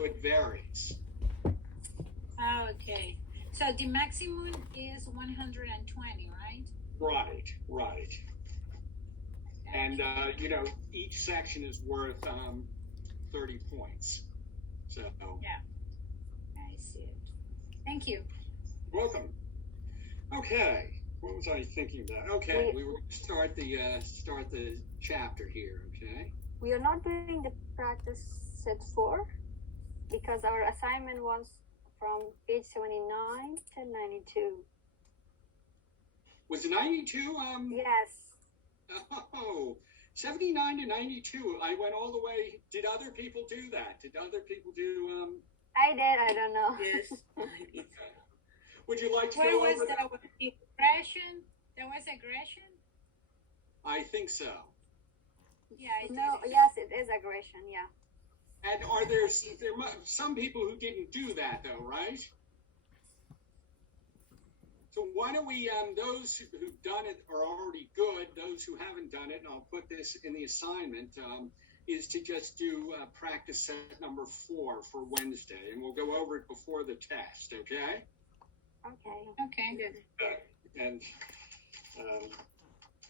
so it varies. Okay. So the maximum is 120, right? Right. And, each section is worth 30 points. So. Yeah, I see it. Thank you. Welcome. Okay. What was I thinking about? Okay, we were going to start the chapter here, okay? We are not doing the practice set 4 because our assignment was from page 79 to 92. Was it 92? Yes. Oh, 79 to 92. I went all the way. Did other people do that? Did other people do, I did, I don't know. Yes, I did. Would you like to Where go was over the aggression? There was aggression? I think so. Yeah, I No, did. yes, it is aggression, yeah. And are there some people who didn't do that though, right? So why don't we, those who've done it are already good. Those who haven't done it, and I'll put this in the assignment, is to just do practice set number 4 for Wednesday, and we'll go over it before the test, okay? Okay. Okay. And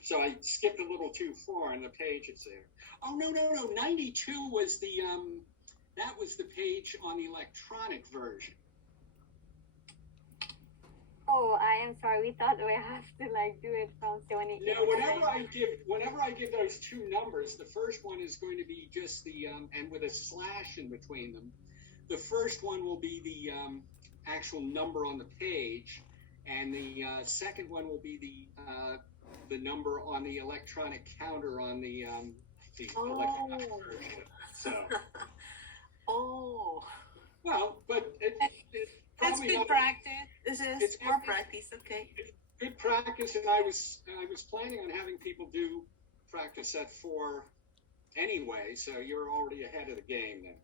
so I skipped a little too far on the pages there. Oh, no. 92 was that was the page on the electronic version. Oh, I am sorry. We thought we have to do it from 78. No, whenever I give those two numbers, the first one is going to be just the, and with a slash in between them. The first one will be the actual number on the page, and the second one will be the number on the electronic counter on the electronic version. So. Oh. Well, but That's good practice. It's more practice, okay. It's good practice, and I was planning on having people do practice set 4 anyway, so you're already ahead of the game then.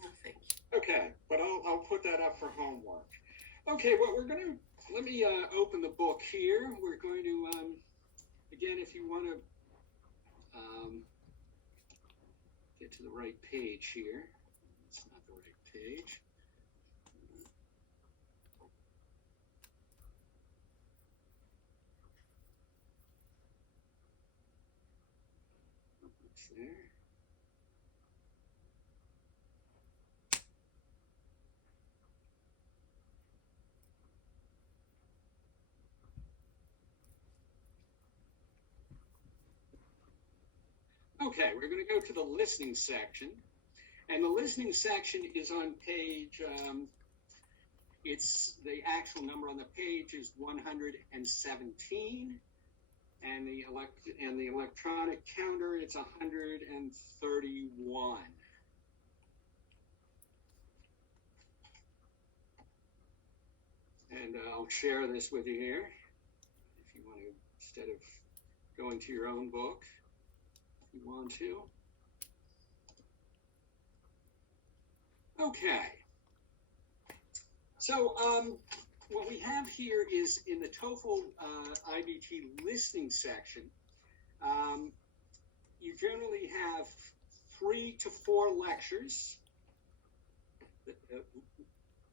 Oh, thank you. Okay, but I'll put that up for homework. Okay, let me open the book here. We're going to, again, if you want to get to the right page here. It's not the right page. It's there. Okay, we're going to go to the listening section. And the listening section is on page, it's the actual number on the page is 117. And the electronic counter, it's 131. And I'll share this with you here, if you want to, instead of going to your own book, if you want to. Okay. So what we have here is in the TOEFL IBT listening section, you generally have 3 to 4 lectures,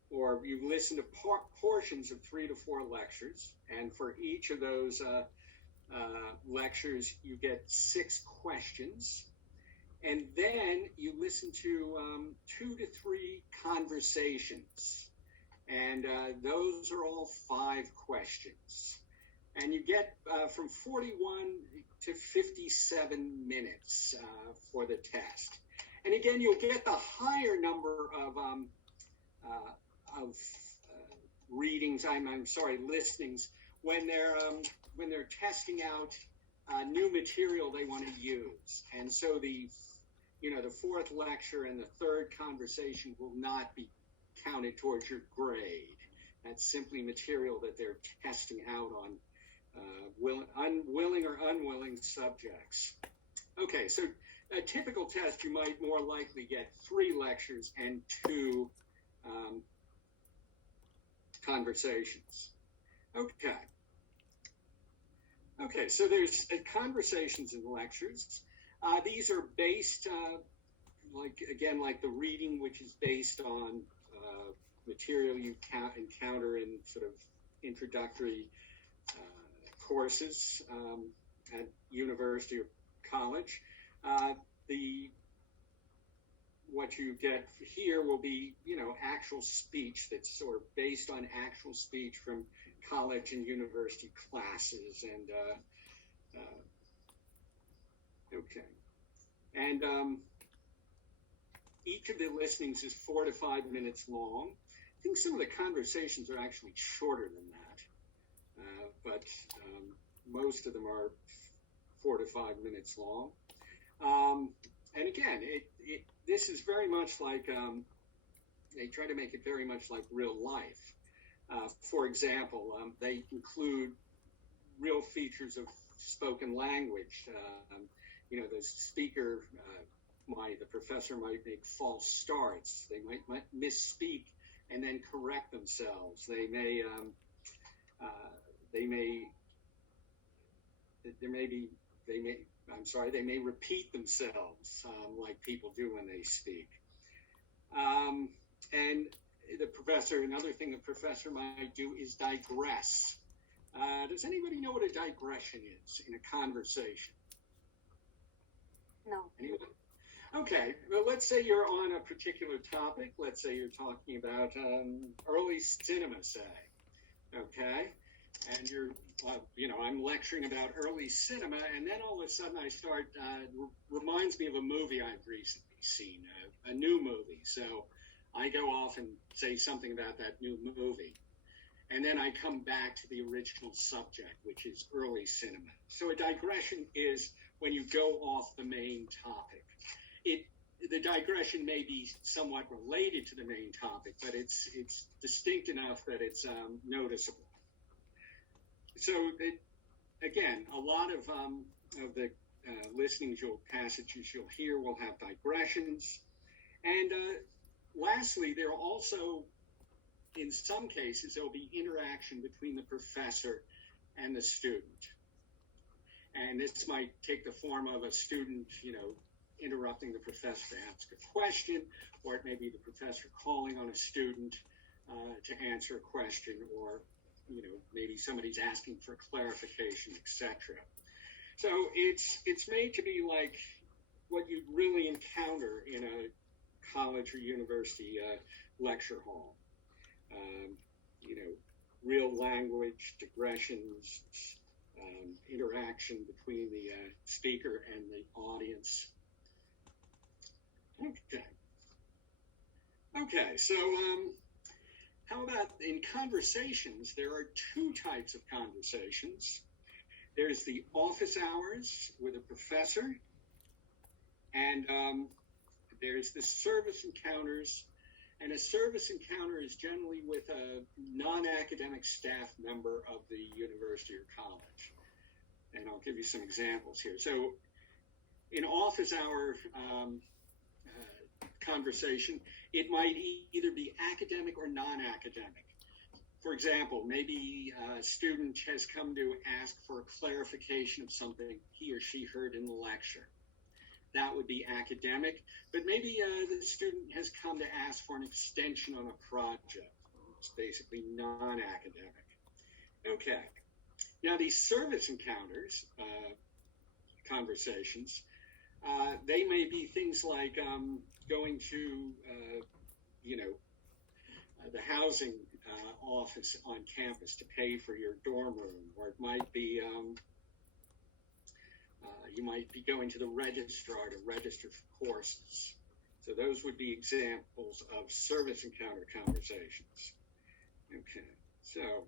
or you listen to portions of 3 to 4 lectures, and for each of those lectures, you get 6 questions. And then you listen to 2 to 3 conversations. And those are all 5 questions. And you get from 41 to 57 minutes for the test. And again, you'll get the higher number of listenings when they're testing out new material they want to use. And so the 4th lecture and the 3rd conversation will not be counted towards your grade. That's simply material that they're testing out on willing or unwilling subjects. Okay, so a typical test, you might more likely get 3 lectures and 2 conversations. Okay, so there's conversations and lectures. These are based like the reading, which is based on material you encounter in sort of introductory courses at university or college. What you get here will be, actual speech that's sort of based on actual speech from college and university classes. And okay. And each of the listenings is 4 to 5 minutes long. I think some of the conversations are actually shorter than that, but most of them are 4 to 5 minutes long. And again, this is very much like, they try to make it very much like real life. For example, they include real features of spoken language. The speaker, the professor might make false starts. They might misspeak and then correct themselves. They may repeat themselves like people do when they speak. And another thing the professor might do is digress. Does anybody know what a digression is in a conversation? No. Anyone? Okay, well, let's say you're on a particular topic. Let's say you're talking about early cinema, say. Okay? And I'm lecturing about early cinema, and then all of a sudden I start, reminds me of a movie I've recently seen, a new movie. So I go off and say something about that new movie. And then I come back to the original subject, which is early cinema. So a digression is when you go off the main topic. The digression may be somewhat related to the main topic, but it's distinct enough that it's noticeable. So again, a lot of the passages you'll hear will have digressions. And lastly, there will also, in some cases, there will be interaction between the professor and the student. And this might take the form of a student, interrupting the professor to ask a question, or it may be the professor calling on a student to answer a question, or maybe somebody's asking for clarification, etc. So it's made to be like what you'd really encounter in a college or university lecture hall. Real language, digressions, interaction between the speaker and the audience. Okay, so how about in conversations? There are two types of conversations. There's the office hours with a professor, and there's the service encounters. And a service encounter is generally with a non-academic staff member of the university or college. And I'll give you some examples here. So in office hour conversation, it might either be academic or non-academic. For example, maybe a student has come to ask for a clarification of something he or she heard in the lecture. That would be academic, but maybe the student has come to ask for an extension on a project. It's basically non-academic. Okay. Now, these service encounters, conversations, they may be things like going to, the housing office on campus to pay for your dorm room, or it might be you might be going to the registrar to register for courses. So those would be examples of service encounter conversations. Okay, so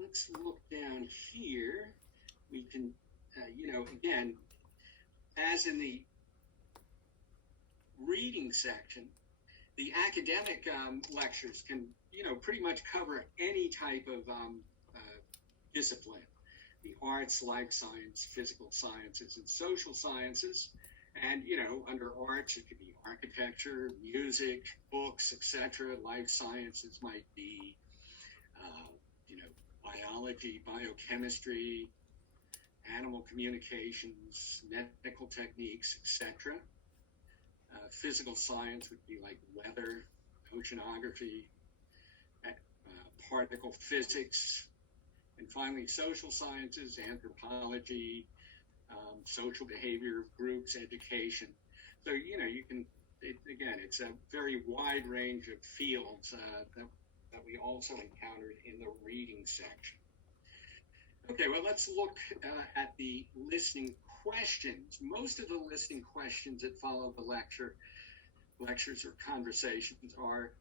let's look down here. We can, again, as in the reading section, the academic lectures can, pretty much cover any type of discipline. The arts, life science, physical sciences, and social sciences. And, under arts, it could be architecture, music, books, etc. Life sciences might be, biology, biochemistry, animal communications, medical techniques, etc. Physical science would be like weather, oceanography, particle physics, and finally social sciences, anthropology, social behavior of groups, education. So, you can, it's a very wide range of fields that we also encountered in the reading section. Okay, well, let's look at the listening questions. Most of the listening questions that follow the lectures or conversations are,